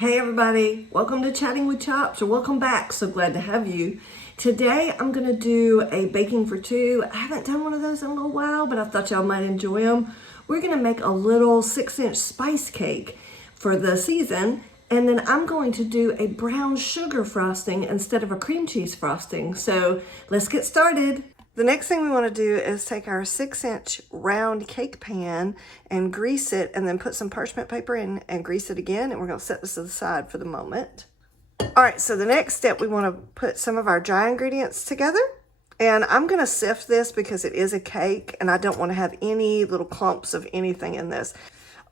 Hey everybody, welcome to Chatting with Chops, or welcome back. So glad to have you. Today I'm gonna do a baking for two. I haven't done one of those in a little while, but I thought y'all might enjoy them. We're gonna make a little 6-inch spice cake for the season, and then I'm going to do a brown sugar frosting instead of a cream cheese frosting. So let's get started. The next thing we want to do is take our 6-inch round cake pan and grease it, and then put some parchment paper in and grease it again, and we're going to set this to the side for the moment. All right, so the next step, we want to put some of our dry ingredients together, and I'm going to sift this because it is a cake and I don't want to have any little clumps of anything in this.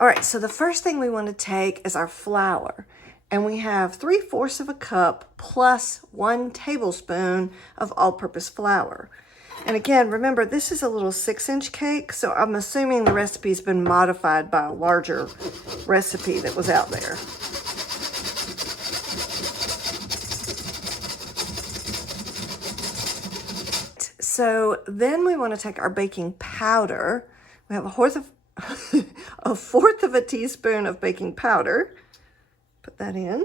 All right, so the first thing we want to take is our flour, and we have 3/4 of a cup plus 1 tablespoon of all-purpose flour. And again, remember, this is a little 6-inch cake, so I'm assuming the recipe's been modified by a larger recipe that was out there. So then we want to take our baking powder. We have a fourth of a teaspoon of baking powder. Put that in.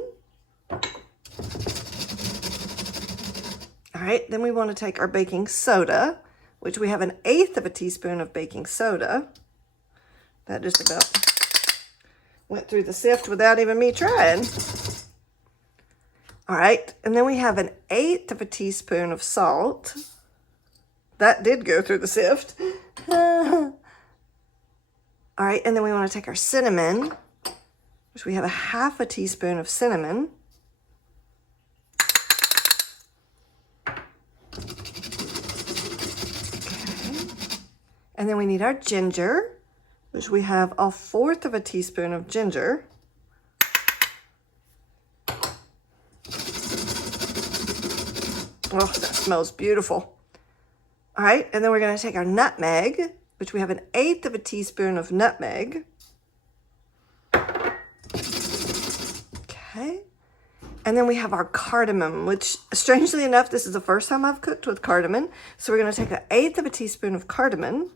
All right, then we want to take our baking soda, which we have 1/8 of a teaspoon of baking soda. That just about went through the sift without even me trying. All right, and then we have 1/8 of a teaspoon of salt. That did go through the sift. All right, and then we want to take our cinnamon, which we have 1/2 teaspoon of cinnamon. And then we need our ginger, which we have 1/4 of a teaspoon of ginger. Oh, that smells beautiful. All right, and then we're going to take our nutmeg, which we have 1/8 of a teaspoon of nutmeg. Okay. And then we have our cardamom, which, strangely enough, this is the first time I've cooked with cardamom. So we're going to take 1/8 of a teaspoon of cardamom.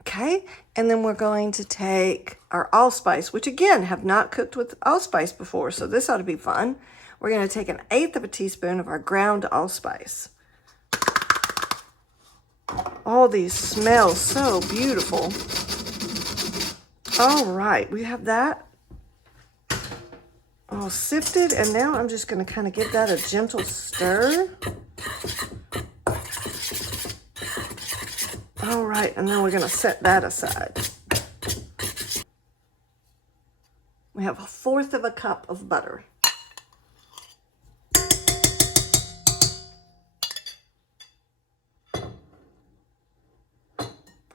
Okay, and then we're going to take our allspice, which again, have not cooked with allspice before, so this ought to be fun. We're going to take 1/8 of a teaspoon of our ground allspice. All these smell so beautiful. All right, we have that all sifted, and now I'm just going to kind of give that a gentle stir. All right, and then we're going to set that aside. We have 1/4 of a cup of butter.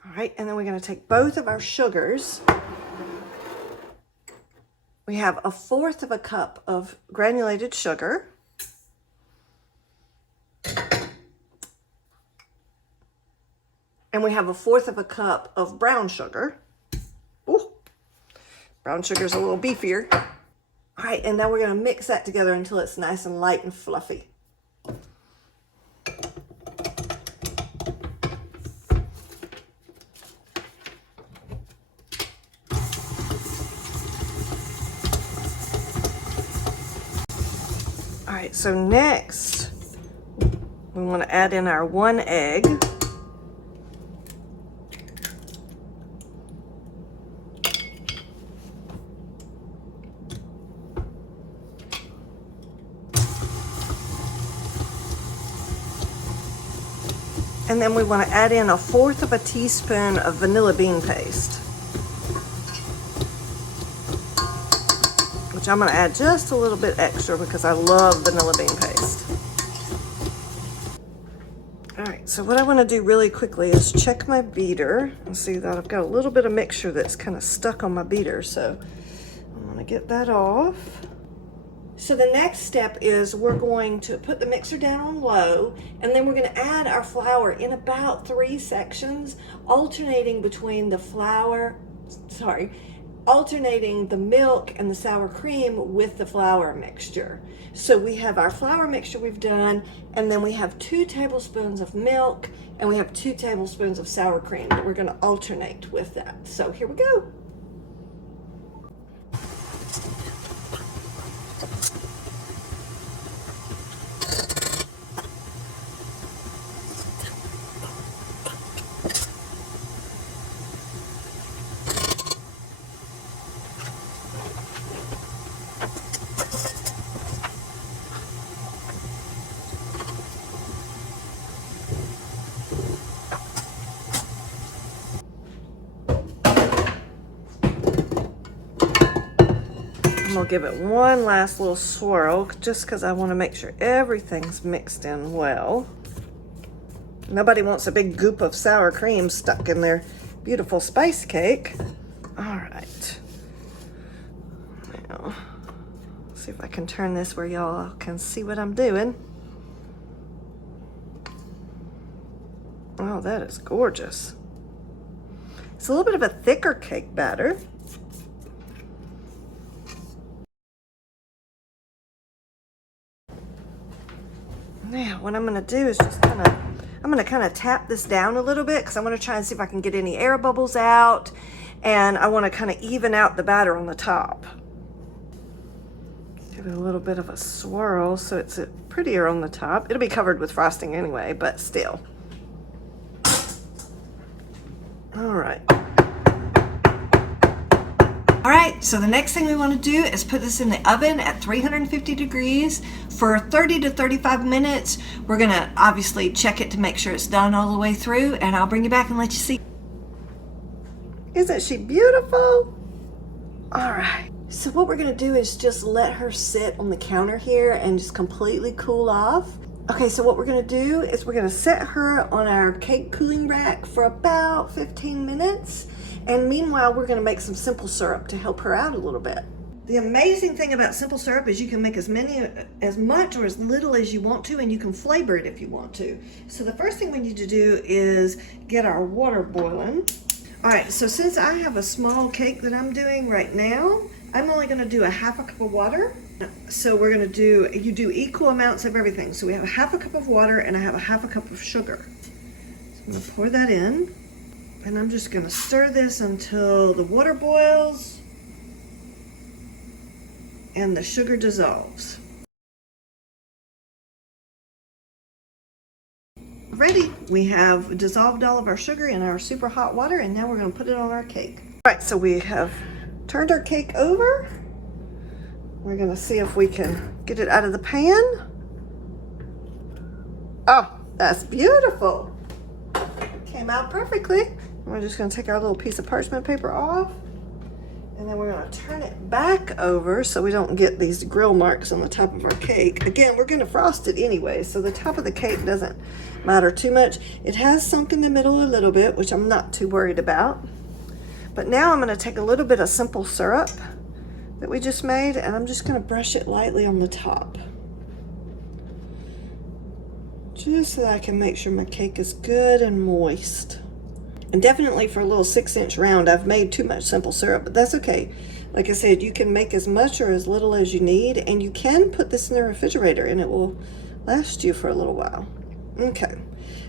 All right, and then we're going to take both of our sugars. We have 1/4 of a cup of granulated sugar. And we have 1/4 of a cup of brown sugar. Ooh, brown sugar is a little beefier. All right, and now we're going to mix that together until it's nice and light and fluffy. All right, so next we want to add in our 1 egg. And then we want to add in 1/4 of a teaspoon of vanilla bean paste, which I'm going to add just a little bit extra because I love vanilla bean paste. All right, so what I want to do really quickly is check my beater and see that I've got a little bit of mixture that's kind of stuck on my beater. So I'm going to get that off. So the next step is we're going to put the mixer down on low, and then we're going to add our flour in about 3 sections, alternating between the alternating the milk and the sour cream with the flour mixture. So we have our flour mixture we've done, and then we have 2 tablespoons of milk, and we have 2 tablespoons of sour cream that we're going to alternate with that. So here we go. I'm gonna give it one last little swirl just because I want to make sure everything's mixed in well. Nobody wants a big goop of sour cream stuck in their beautiful spice cake. All right. Now, see if I can turn this where y'all can see what I'm doing. Oh, that is gorgeous. It's a little bit of a thicker cake batter. Now, what I'm going to do is just I'm going to kind of tap this down a little bit because I want to try and see if I can get any air bubbles out, and I want to kind of even out the batter on the top. Give it a little bit of a swirl so it's prettier on the top. It'll be covered with frosting anyway, but still. All right. All right, so the next thing we want to do is put this in the oven at 350 degrees for 30 to 35 minutes. We're going to obviously check it to make sure it's done all the way through, and I'll bring you back and let you see. Isn't she beautiful? All right, so what we're going to do is just let her sit on the counter here and just completely cool off. Okay, so what we're going to do is we're going to set her on our cake cooling rack for about 15 minutes. And meanwhile, we're going to make some simple syrup to help her out a little bit. The amazing thing about simple syrup is you can make as much or as little as you want to, and you can flavor it if you want to. So the first thing we need to do is get our water boiling. All right, so since I have a small cake that I'm doing right now, I'm only going to do a half a cup of water. So we're going to do, you do equal amounts of everything. So we have a half a cup of water and I have a half a cup of sugar. So I'm going to pour that in. And I'm just going to stir this until the water boils and the sugar dissolves. Ready. We have dissolved all of our sugar in our super hot water, and now we're going to put it on our cake. All right, so we have turned our cake over. We're going to see if we can get it out of the pan. Oh, that's beautiful. Came out perfectly. We're just going to take our little piece of parchment paper off, and then we're going to turn it back over so we don't get these grill marks on the top of our cake. Again, we're going to frost it anyway, so the top of the cake doesn't matter too much. It has sunk in the middle a little bit, which I'm not too worried about. But now I'm going to take a little bit of simple syrup that we just made, and I'm just going to brush it lightly on the top, just so that I can make sure my cake is good and moist. And definitely for a little 6-inch round, I've made too much simple syrup, but that's okay. Like I said, you can make as much or as little as you need, and you can put this in the refrigerator and it will last you for a little while. Okay,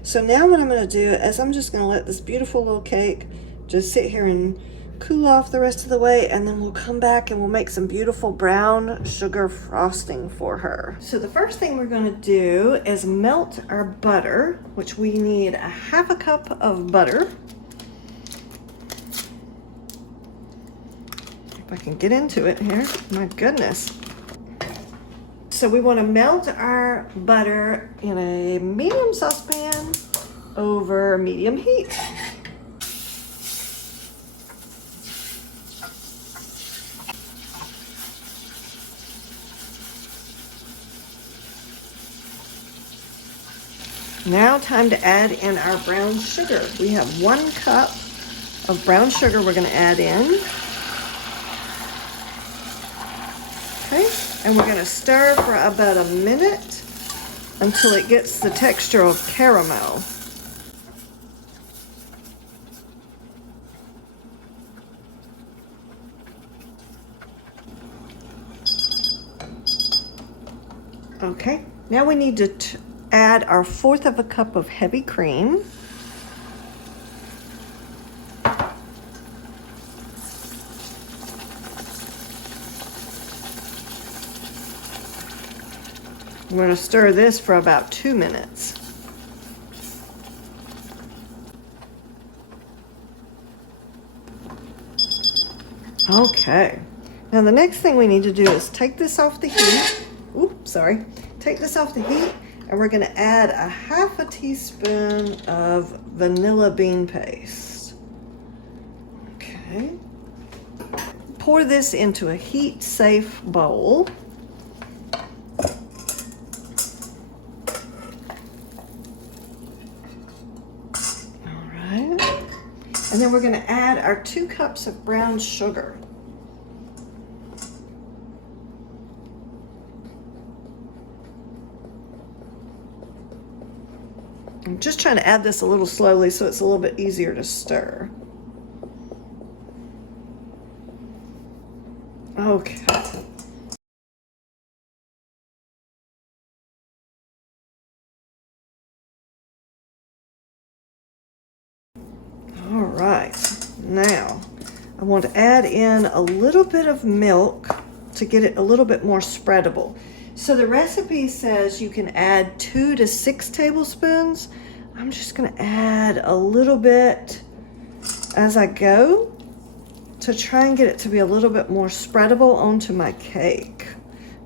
so now what I'm going to do is I'm just going to let this beautiful little cake just sit here and cool off the rest of the way, and then we'll come back and we'll make some beautiful brown sugar frosting for her. So the first thing we're going to do is melt our butter, which we need a half a cup of butter. If I can get into it here, my goodness. So we want to melt our butter in a medium saucepan over medium heat. Now time to add in our brown sugar. We have 1 cup of brown sugar we're going to add in. Okay, and we're going to stir for about a minute until it gets the texture of caramel. Okay, now we need to add our 1/4 of a cup of heavy cream. I'm going to stir this for about 2 minutes. Okay, now the next thing we need to do is take this off the heat. Oops, sorry. Take this off the heat, and we're going to add a 1/2 teaspoon of vanilla bean paste. Okay. Pour this into a heat-safe bowl. And then we're going to add our 2 cups of brown sugar. I'm just trying to add this a little slowly so it's a little bit easier to stir. Okay. All right, now I want to add in a little bit of milk to get it a little bit more spreadable. So the recipe says you can add 2 to 6 tablespoons. I'm just going to add a little bit as I go to try and get it to be a little bit more spreadable onto my cake.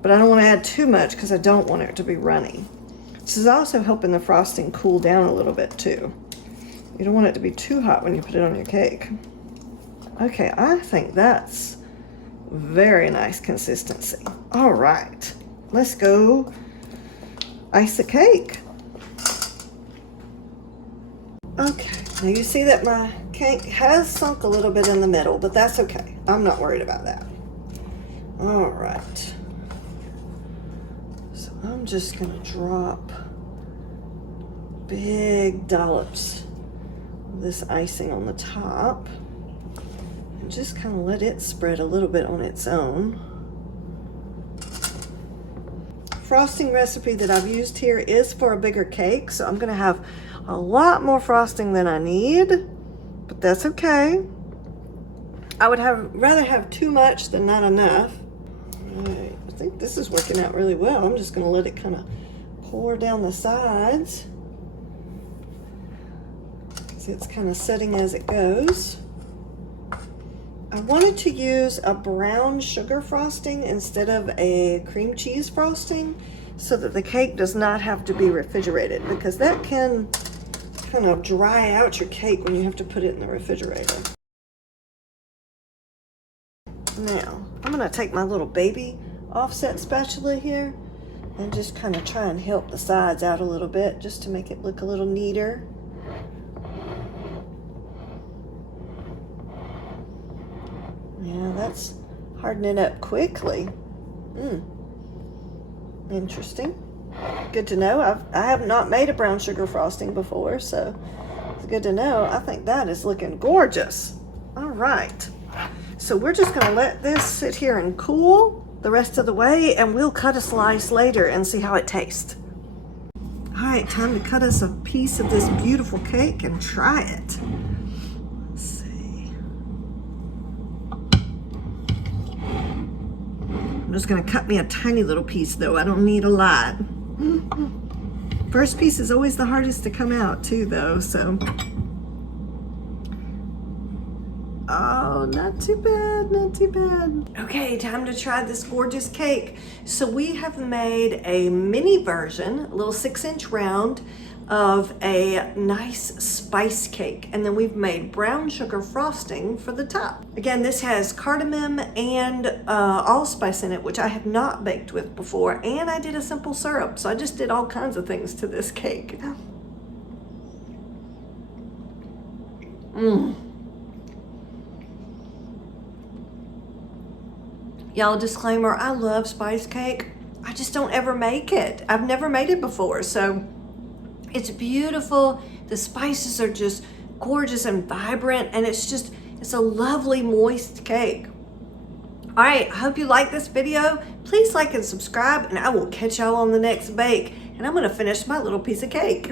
But I don't want to add too much because I don't want it to be runny. This is also helping the frosting cool down a little bit too. You don't want it to be too hot when you put it on your cake. Okay, I think that's very nice consistency. All right, let's go ice the cake. Okay, now you see that my cake has sunk a little bit in the middle, but that's okay. I'm not worried about that. All right. So I'm just gonna drop big dollops this icing on the top and just kind of let it spread a little bit on its own. Frosting recipe that I've used here is for a bigger cake, so I'm going to have a lot more frosting than I need, but that's okay. I would rather have too much than not enough. All right, I think this is working out really well. I'm just going to let it kind of pour down the sides. It's kind of setting as it goes. I wanted to use a brown sugar frosting instead of a cream cheese frosting so that the cake does not have to be refrigerated, because that can kind of dry out your cake when you have to put it in the refrigerator. Now, I'm going to take my little baby offset spatula here and just kind of try and help the sides out a little bit just to make it look a little neater. Yeah, that's hardening up quickly. Interesting. Good to know. I have not made a brown sugar frosting before, so it's good to know. I think that is looking gorgeous. All right. So we're just going to let this sit here and cool the rest of the way, and we'll cut a slice later and see how it tastes. All right, time to cut us a piece of this beautiful cake and try it. I'm just going to cut me a tiny little piece, though. I don't need a lot. First piece is always the hardest to come out, too, though, so. Oh, not too bad, not too bad. Okay, time to try this gorgeous cake. So we have made a mini version, a little 6-inch round, of a nice spice cake, and then we've made brown sugar frosting for the top. Again, this has cardamom and allspice in it, which I have not baked with before, and I did a simple syrup, so I just did all kinds of things to this cake. Y'all, disclaimer, I love spice cake. I just don't ever make it. I've never made it before, so it's beautiful. The spices are just gorgeous and vibrant, and it's a lovely moist cake. All right, I hope you like this video. Please like and subscribe, and I will catch y'all on the next bake. And I'm gonna finish my little piece of cake.